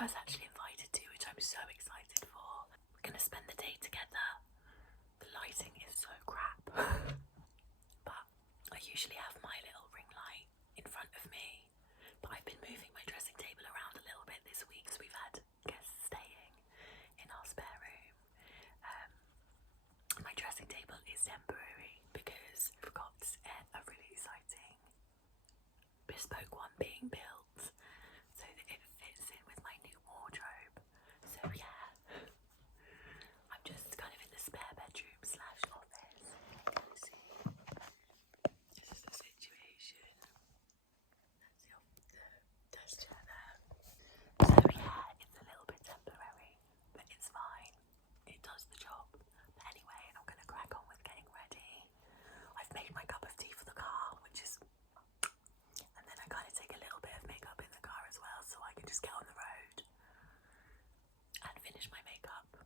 I was actually invited to, which I'm so excited for. We're going to spend the day together. The lighting is so crap. But I usually have my little ring light in front of me. But I've been moving my dressing table around a little bit this week, so we've had guests staying in our spare room. My dressing table is temporary because we've got a really exciting bespoke one being built so that it fits in with my new wardrobe. So yeah, I'm just kind of in the spare bedroom slash office. See, this is the situation. That's the desk chair there. So yeah, it's a little bit temporary, but it's fine. It does the job. But anyway, I'm going to crack on with getting ready. I've made my cup of tea for the car, which is... And then I kind of take a little bit of makeup in the car as well, so I can just get on the road and finish my makeup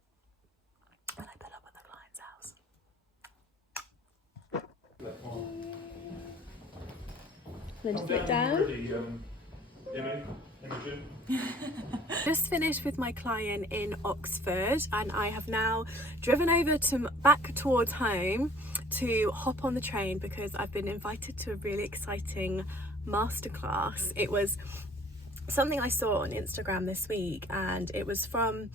when I pull up at the client's house. Then just put down. Just finished with my client in Oxford, and I have now driven over to back towards home to hop on the train because I've been invited to a really exciting masterclass. It was something I saw on Instagram this week, and it was for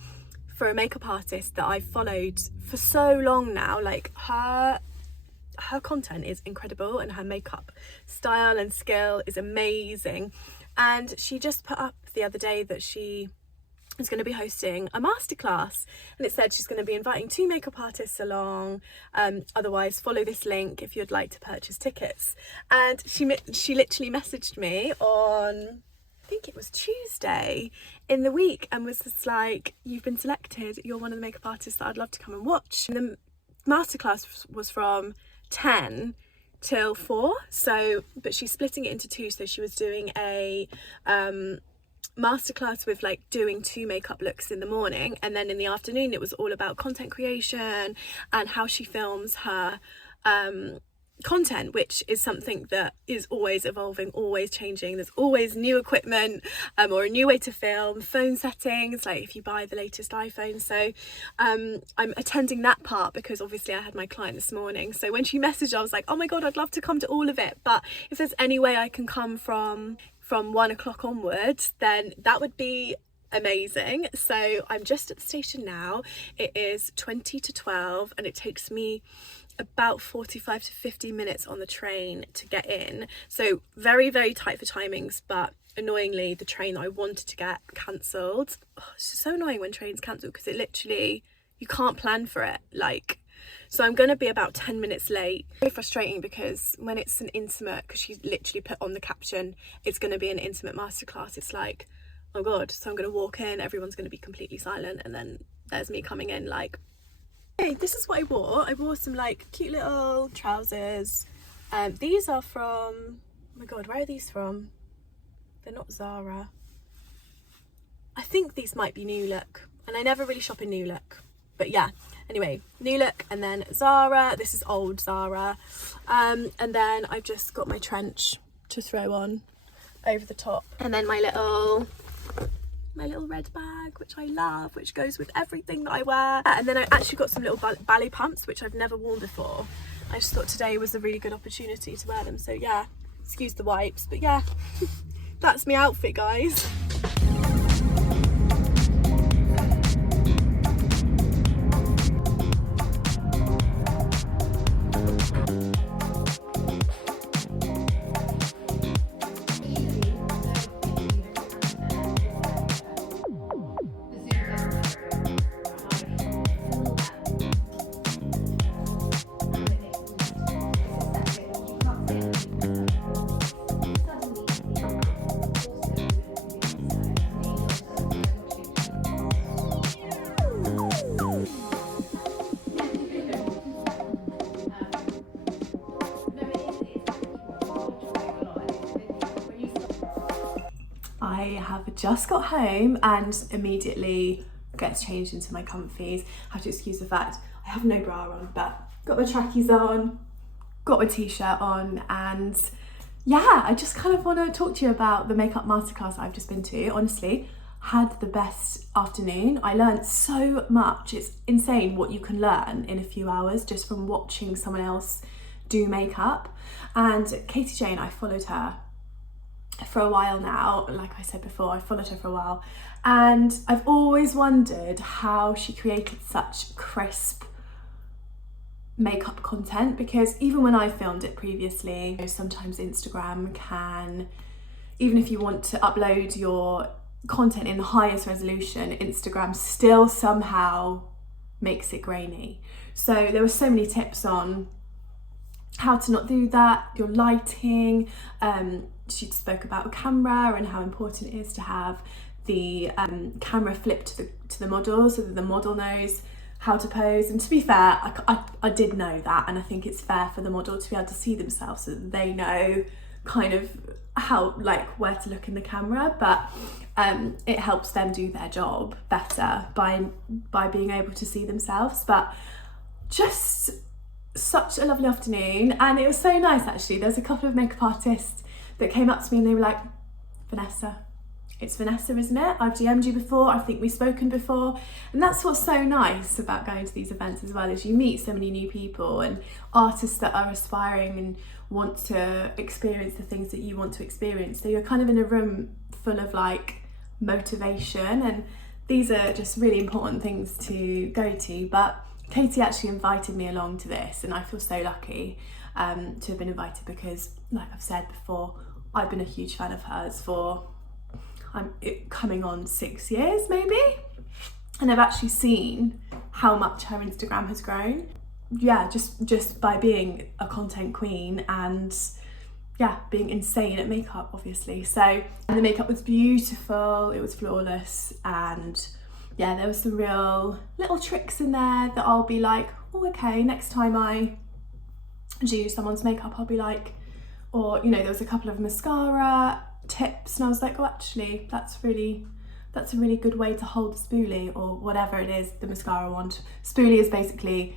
a makeup artist that I've followed for so long now. Like her content is incredible and her makeup style and skill is amazing. And she just put up the other day that she is going to be hosting a masterclass, and it said she's going to be inviting 2 makeup artists along. Otherwise, follow this link if you'd like to purchase tickets. And she literally messaged me on, I think it was Tuesday in the week, and was just like, "You've been selected. You're one of the makeup artists that I'd love to come and watch." And the masterclass was from 10 till 4, so but she's splitting it into 2, so she was doing a masterclass with like doing 2 makeup looks in the morning, and then in the afternoon it was all about content creation and how she films her content, which is something that is always evolving, always changing. There's always new equipment or a new way to film, phone settings, like if you buy the latest iPhone. So I'm attending that part because obviously I had my client this morning. So when she messaged, I was like, oh my god, I'd love to come to all of it, but if there's any way I can come from 1 o'clock onwards, then that would be amazing. So I'm just at the station now. It is 20 to 12 and it takes me about 45 to 50 minutes on the train to get in, so very, very tight for timings. But annoyingly, the train that I wanted to get cancelled. It's just so annoying when trains cancel because it literally, you can't plan for it, like. So I'm going to be about 10 minutes late. Very frustrating because when it's an intimate, because she literally put on the caption, it's going to be an intimate masterclass, it's like, oh god, so I'm going to walk in, everyone's going to be completely silent, and then there's me coming in like, hey, this is what I wore. I wore some like cute little trousers. These are from, oh my god, where are these from? They're not Zara. I think these might be New Look, and I never really shop in New Look, but yeah, anyway, New Look and then Zara. This is old Zara. And then I've just got my trench to throw on over the top, and then my little red bag, which I love, which goes with everything that I wear. And then I actually got some little ballet pumps, which I've never worn before. I just thought today was a really good opportunity to wear them. So yeah, excuse the wipes, but yeah, that's my outfit, guys. I have just got home and immediately gets changed into my comfies. I have to excuse the fact I have no bra on, but got my trackies on, got my t-shirt on, and yeah, I just kind of want to talk to you about the makeup masterclass I've just been to. Honestly, had the best afternoon. I learned so much. It's insane what you can learn in a few hours just from watching someone else do makeup. And Katie Jane, I followed her for a while now. Like I said before, I followed her for a while, and I've always wondered how she created such crisp makeup content, because even when I filmed it previously, sometimes Instagram can, even if you want to upload your content in the highest resolution, Instagram still somehow makes it grainy. So there were so many tips on how to not do that, your lighting. She spoke about camera and how important it is to have the camera flipped to the model so that the model knows how to pose. And to be fair, I did know that, and I think it's fair for the model to be able to see themselves so that they know kind of how, like, where to look in the camera. But it helps them do their job better by being able to see themselves. But just such a lovely afternoon, and it was so nice actually. There was a couple of makeup artists that came up to me and they were like, Vanessa, it's Vanessa, isn't it? I've DM'd you before, I think we've spoken before. And that's what's so nice about going to these events as well, is you meet so many new people and artists that are aspiring and want to experience the things that you want to experience. So you're kind of in a room full of like motivation, and these are just really important things to go to. But Katie actually invited me along to this, and I feel so lucky to have been invited, because like I've said before, I've been a huge fan of hers for coming on 6 years maybe, and I've actually seen how much her Instagram has grown. Yeah, just by being a content queen and yeah, being insane at makeup obviously. So, and the makeup was beautiful, it was flawless, and yeah, there was some real little tricks in there that I'll be like, oh okay, next time I do someone's makeup I'll be like, or you know, there was a couple of mascara tips and I was like, oh actually that's a really good way to hold the spoolie, or whatever it is, the mascara wand. Spoolie is basically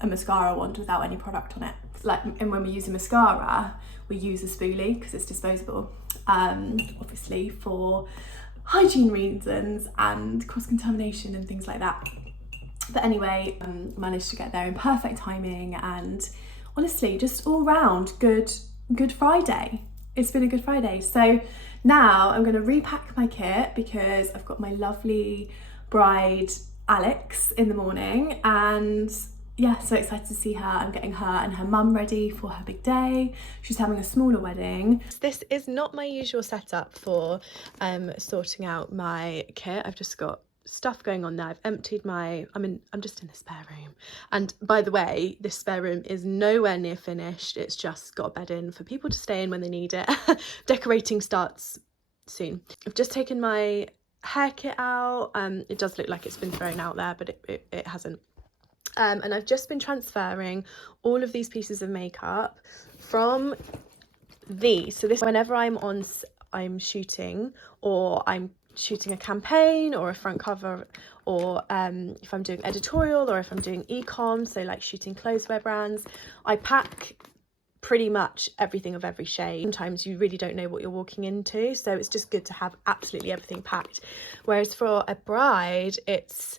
a mascara wand without any product on it. Like, and when we use a mascara, we use a spoolie because it's disposable, obviously for hygiene reasons and cross-contamination and things like that. But anyway, managed to get there in perfect timing, and honestly, just all round Good Friday. It's been a Good Friday. So now I'm going to repack my kit because I've got my lovely bride Alex in the morning, and yeah, so excited to see her. I'm getting her and her mum ready for her big day. She's having a smaller wedding. This is not my usual setup for sorting out my kit. I've just got stuff going on there. I've emptied my, I'm just in the spare room. And by the way, this spare room is nowhere near finished. It's just got a bed in for people to stay in when they need it. Decorating starts soon. I've just taken my hair kit out. It does look like it's been thrown out there, but it hasn't. And I've just been transferring all of these pieces of makeup from these. So this, whenever I'm shooting, or I'm shooting a campaign or a front cover, or if I'm doing editorial, or if I'm doing e-com, so like shooting clotheswear brands, I pack pretty much everything of every shade. Sometimes you really don't know what you're walking into, so it's just good to have absolutely everything packed. Whereas for a bride, it's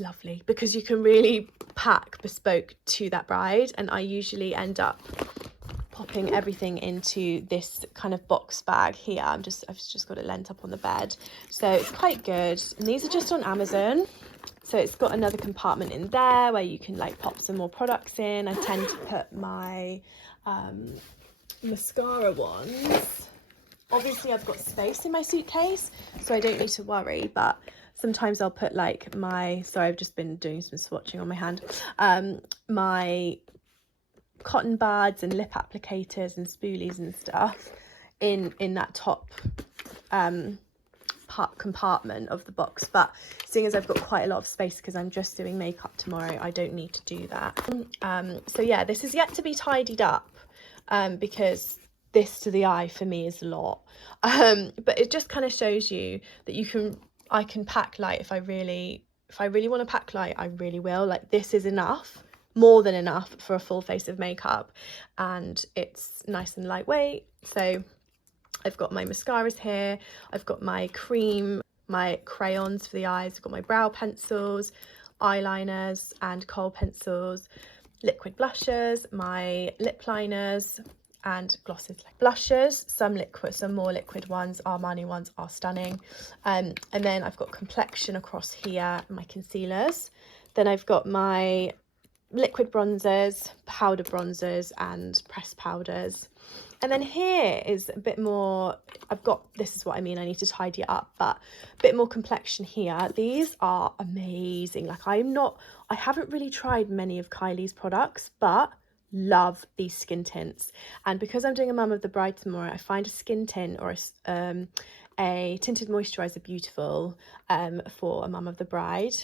lovely because you can really pack bespoke to that bride, and I usually end up popping everything into this kind of box bag here. I've just got it lent up on the bed, so it's quite good. And these are just on Amazon, so it's got another compartment in there where you can like pop some more products in. I tend to put my mascara wands. Obviously I've got space in my suitcase, so I don't need to worry, but sometimes I'll put like my, sorry, I've just been doing some swatching on my hand, my cotton buds and lip applicators and spoolies and stuff in that top compartment of the box. But seeing as I've got quite a lot of space because I'm just doing makeup tomorrow, I don't need to do that. So yeah, this is yet to be tidied up because this to the eye for me is a lot, but it just kind of shows you that I can pack light. If I really want to pack light, I really will. Like, this is enough, more than enough for a full face of makeup, and it's nice and lightweight. So I've got my mascaras here, I've got my cream, my crayons for the eyes, I've got my brow pencils, eyeliners and kohl pencils, liquid blushes, my lip liners and glosses. Like blushes, some liquid, some more liquid ones. Armani ones are stunning. And then I've got complexion across here, my concealers. Then I've got my liquid bronzers, powder bronzers and pressed powders. And then here is a bit more, this is what I mean, I need to tidy it up, but a bit more complexion here. These are amazing. Like I haven't really tried many of Kylie's products, but love these skin tints. And because I'm doing a Mum of the Bride tomorrow, I find a skin tint or a tinted moisturiser beautiful for a Mum of the Bride,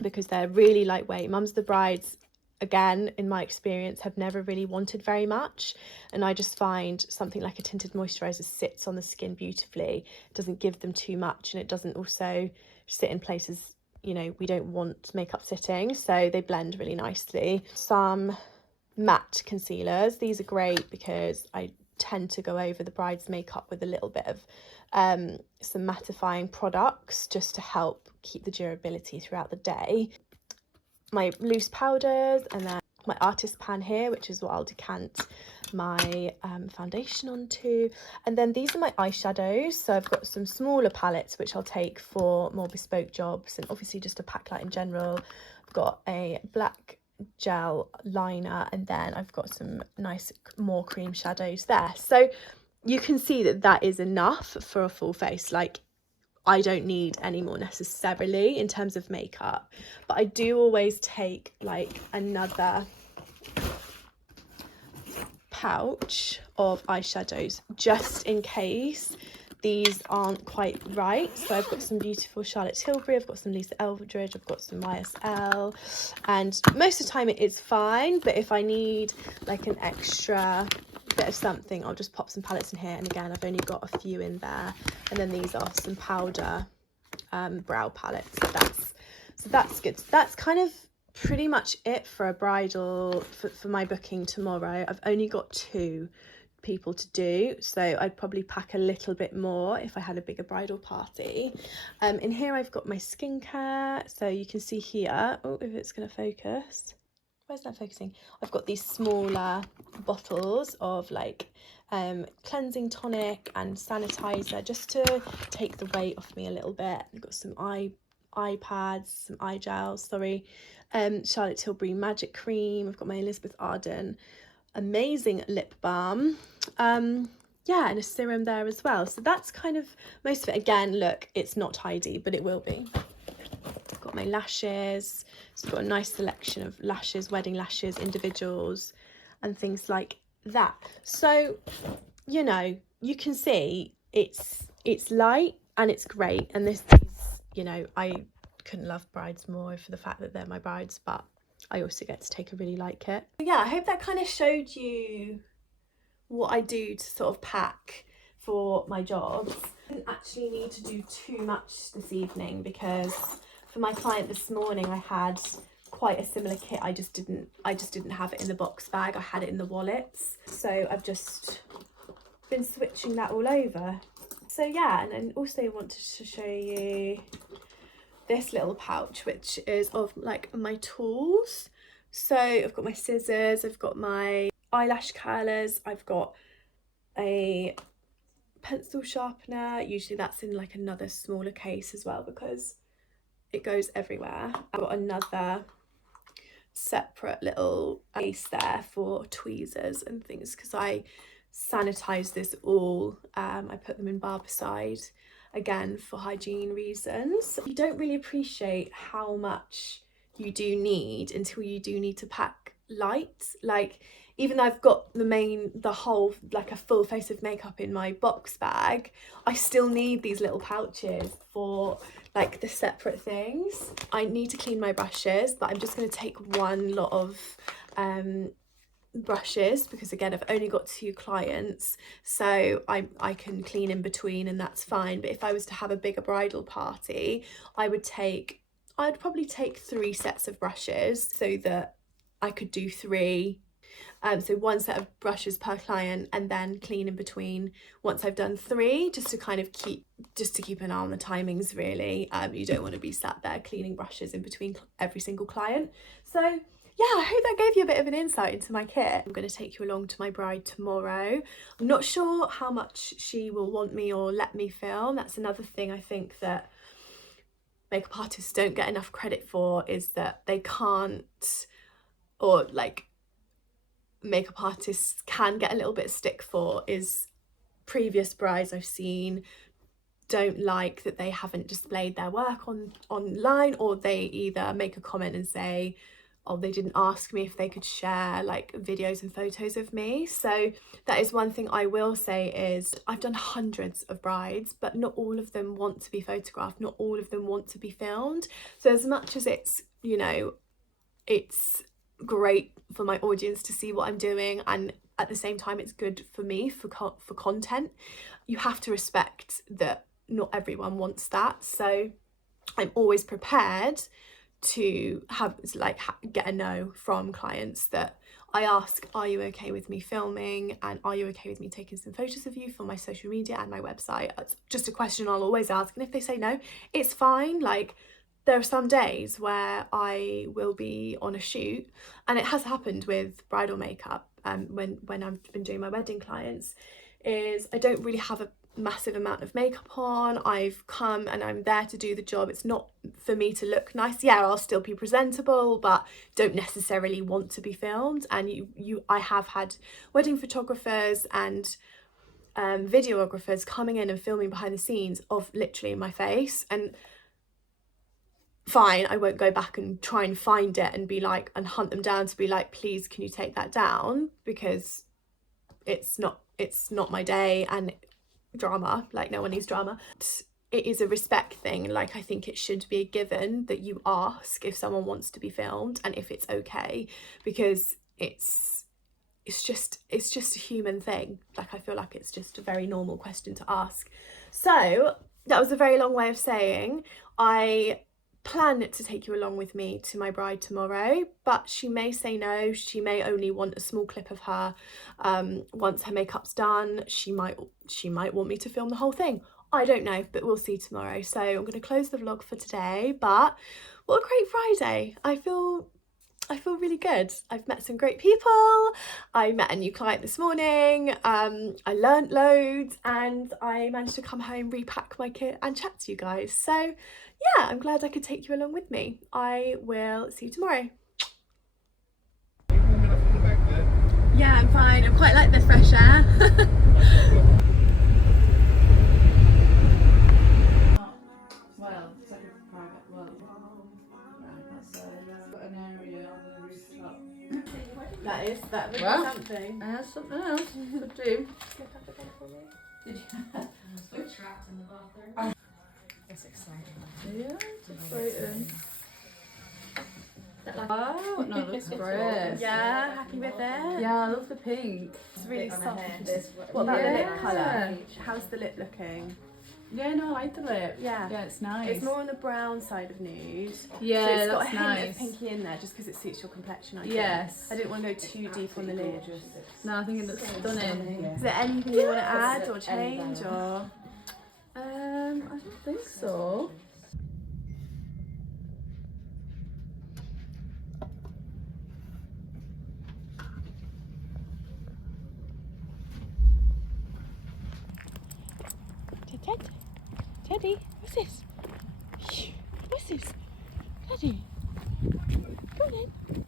because they're really lightweight. Mums of the Brides, again, in my experience, have never really wanted very much, and I just find something like a tinted moisturiser sits on the skin beautifully. It doesn't give them too much, and it doesn't also sit in places, you know, we don't want makeup sitting, so they blend really nicely. Some matte concealers. These are great because I tend to go over the bride's makeup with a little bit of some mattifying products just to help keep the durability throughout the day. My loose powders, and then my artist pan here, which is what I'll decant my foundation onto. And then these are my eyeshadows. So I've got some smaller palettes which I'll take for more bespoke jobs, and obviously just a pack light in general. I've got a black gel liner, and then I've got some nice more cream shadows there. So you can see that that is enough for a full face. Like I don't need any more necessarily in terms of makeup, but I do always take like another pouch of eyeshadows just in case these aren't quite right. So I've got some beautiful Charlotte Tilbury, I've got some Lisa Eldridge, I've got some YSL, and most of the time it is fine, but if I need like an extra bit of something, I'll just pop some palettes in here. And again, I've only got a few in there. And then these are some powder brow palettes. So that's good. So that's kind of pretty much it for a bridal, for my booking tomorrow. I've only got 2 people to do, so I'd probably pack a little bit more if I had a bigger bridal party. In here I've got my skincare, so you can see here, oh, if it's going to focus, where's that focusing? I've got these smaller bottles of like cleansing tonic and sanitizer just to take the weight off me a little bit. I've got some eye pads, some eye gels, Charlotte Tilbury magic cream. I've got my Elizabeth Arden amazing lip balm, yeah, and a serum there as well. So that's kind of most of it. Again, look, it's not tidy, but it will be. I've got my lashes, so I've got a nice selection of lashes, wedding lashes, individuals and things like that. So, you know, you can see it's light and it's great, and this is, you know, I couldn't love brides more for the fact that they're my brides, but I also get to take a really light kit. Yeah, I hope that kind of showed you what I do to sort of pack for my jobs. I didn't actually need to do too much this evening because for my client this morning I had quite a similar kit. I just didn't have it in the box bag. I had it in the wallets. So I've just been switching that all over. So yeah, and then also wanted to show you this little pouch, which is of like my tools. So I've got my scissors, I've got my eyelash curlers, I've got a pencil sharpener. Usually that's in like another smaller case as well because it goes everywhere. I've got another separate little case there for tweezers and things because I sanitize this all. I put them in Barbicide, again for hygiene reasons. You don't really appreciate how much you do need until you do need to pack light. Like, even though I've got the whole, like a full face of makeup in my box bag, I still need these little pouches for like the separate things. I need to clean my brushes, but I'm just going to take one lot of brushes because again I've only got 2 clients, so I can clean in between and that's fine. But if I was to have a bigger bridal party, I'd probably take 3 sets of brushes so that I could do 3 So 1 set of brushes per client, and then clean in between once I've done 3, just to kind of keep an eye on the timings really. You don't want to be sat there cleaning brushes in between every single client. So yeah, I hope that gave you a bit of an insight into my kit. I'm going to take you along to my bride tomorrow. I'm not sure how much she will want me or let me film. That's another thing I think that makeup artists don't get enough credit for, is that they can't, or like makeup artists can get a little bit of stick for, is previous brides I've seen don't like that they haven't displayed their work online, or they either make a comment and say, oh, they didn't ask me if they could share like videos and photos of me. So that is one thing I will say, is I've done hundreds of brides, but not all of them want to be photographed, not all of them want to be filmed. So as much as it's, you know, it's great for my audience to see what I'm doing, and at the same time it's good for me for content, you have to respect that not everyone wants that. So I'm always prepared to have get a no from clients that I ask, are you okay with me filming, and are you okay with me taking some photos of you for my social media and my website? It's just a question I'll always ask, and if they say no, it's fine. Like, there are some days where I will be on a shoot, and it has happened with bridal makeup when I've been doing my wedding clients, is I don't really have a massive amount of makeup on. I've come and I'm there to do the job. It's not for me to look nice. Yeah, I'll still be presentable, but don't necessarily want to be filmed. And I have had wedding photographers and videographers coming in and filming behind the scenes of literally my face, and fine, I won't go back and try and find it and be like, and hunt them down to be like, please can you take that down, because it's not my day, and drama, like, no one needs drama. It is a respect thing. Like, I think it should be a given that you ask if someone wants to be filmed and if it's okay, because it's just a human thing. Like, I feel like it's just a very normal question to ask. So that was a very long way of saying I plan to take you along with me to my bride tomorrow, but she may say no. She may only want a small clip of her once her makeup's done. She might want me to film the whole thing. I don't know, but we'll see tomorrow. So I'm going to close the vlog for today, but what a great Friday. I feel really good. I've met some great people. I met a new client this morning. I learnt loads, and I managed to come home, repack my kit and chat to you guys. So yeah, I'm glad I could take you along with me. I will see you tomorrow. Yeah, I'm fine. I quite like the fresh air. Well, it's like a private well. Right, that's got an area on the rooftop. That would Well, be something. There's something else could do. Did you? Trapped in the bathroom. It's exciting. Yeah, it's exciting. Oh, no, it looks great. Yeah, happy with it? Yeah, I love the pink. It's really soft. This What about the lip Yeah. colour? How's the lip looking? Yeah, no, I like the lip. Yeah. Yeah, it's nice. It's more on the brown side of nude. Yeah, so it's got a that's hint nice. of pinky in there, just because it suits your complexion, I think. Yes. I didn't want to go too deep on the lid. No, I think it looks stunning. Is there anything you want to add or change, or? I don't think so. Teddy, what's this? What's this? Teddy, go on then.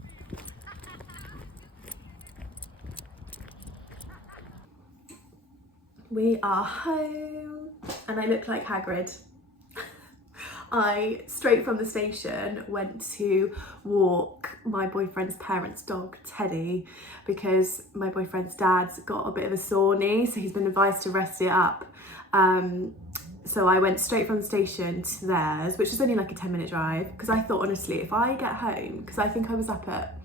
We are home, and I look like Hagrid. I, straight from the station, went to walk my boyfriend's parents' dog, Teddy, because my boyfriend's dad's got a bit of a sore knee, so he's been advised to rest it up. So I went straight from the station to theirs, which is only like a 10-minute drive, because I thought, honestly, if I get home, because I think I was up at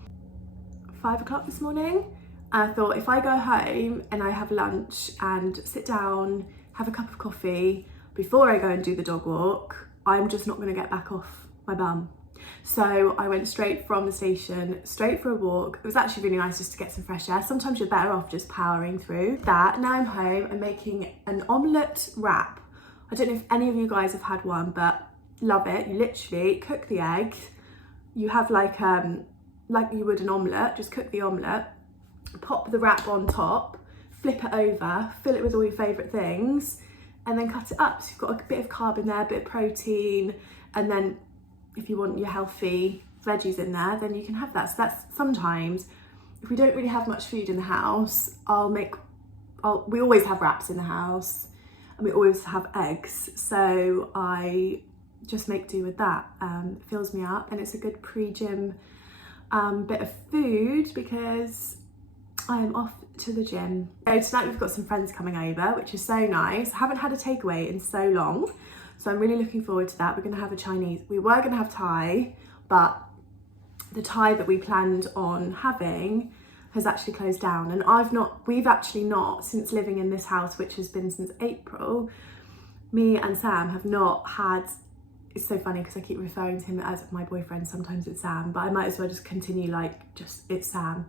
5 o'clock this morning, and I thought, if I go home and I have lunch and sit down, have a cup of coffee before I go and do the dog walk, I'm just not going to get back off my bum. So I went straight from the station, straight for a walk. It was actually really nice just to get some fresh air. Sometimes you're better off just powering through that. Now I'm home, I'm making an omelette wrap. I don't know if any of you guys have had one, but love it. You literally cook the eggs. You have like you would an omelette, just cook the omelette, pop the wrap on top, flip it over, fill it with all your favourite things, and then cut it up. So you've got a bit of carb in there, a bit of protein, and then if you want your healthy veggies in there, then you can have that. So that's sometimes, if we don't really have much food in the house, we always have wraps in the house, and we always have eggs. So I just make do with that. It fills me up, and it's a good pre-gym bit of food because I am off to the gym. So tonight we've got some friends coming over, which is so nice. I haven't had a takeaway in so long, so I'm really looking forward to that. We're gonna have a Chinese. We were gonna have Thai, but the Thai that we planned on having has actually closed down, and we've actually not, since living in this house, which has been since April, me and Sam have not had, it's so funny because I keep referring to him as my boyfriend, sometimes it's Sam, but I might as well just continue it's Sam.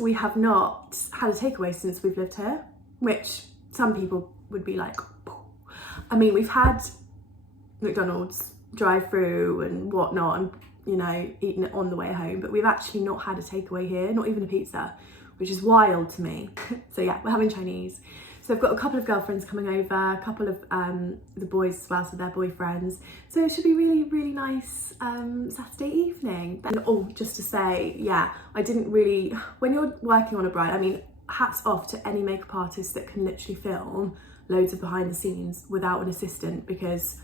We have not had a takeaway since we've lived here, which some people would be like, I mean, we've had McDonald's drive-through and whatnot, and eating it on the way home, but we've actually not had a takeaway here, not even a pizza, which is wild to me. So yeah, we're having Chinese. So I've got a couple of girlfriends coming over, a couple of the boys as well, so their boyfriends. So it should be really, really nice Saturday evening. And just to say, yeah, I didn't really, when you're working on a bride, I mean, hats off to any makeup artist that can literally film loads of behind the scenes without an assistant, because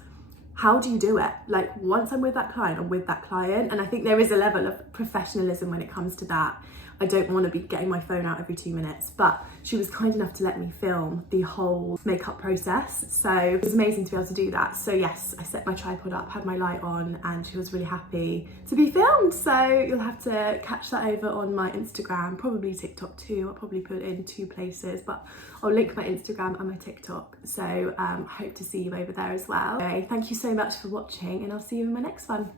how do you do it? Like, once I'm with that client, I'm with that client. And I think there is a level of professionalism when it comes to that. I don't want to be getting my phone out every 2 minutes, but she was kind enough to let me film the whole makeup process. So it was amazing to be able to do that. So yes, I set my tripod up, had my light on, and she was really happy to be filmed. So you'll have to catch that over on my Instagram, probably TikTok too. I'll probably put it in 2 places, but I'll link my Instagram and my TikTok. So I hope to see you over there as well. Anyway, thank you so much for watching, and I'll see you in my next one.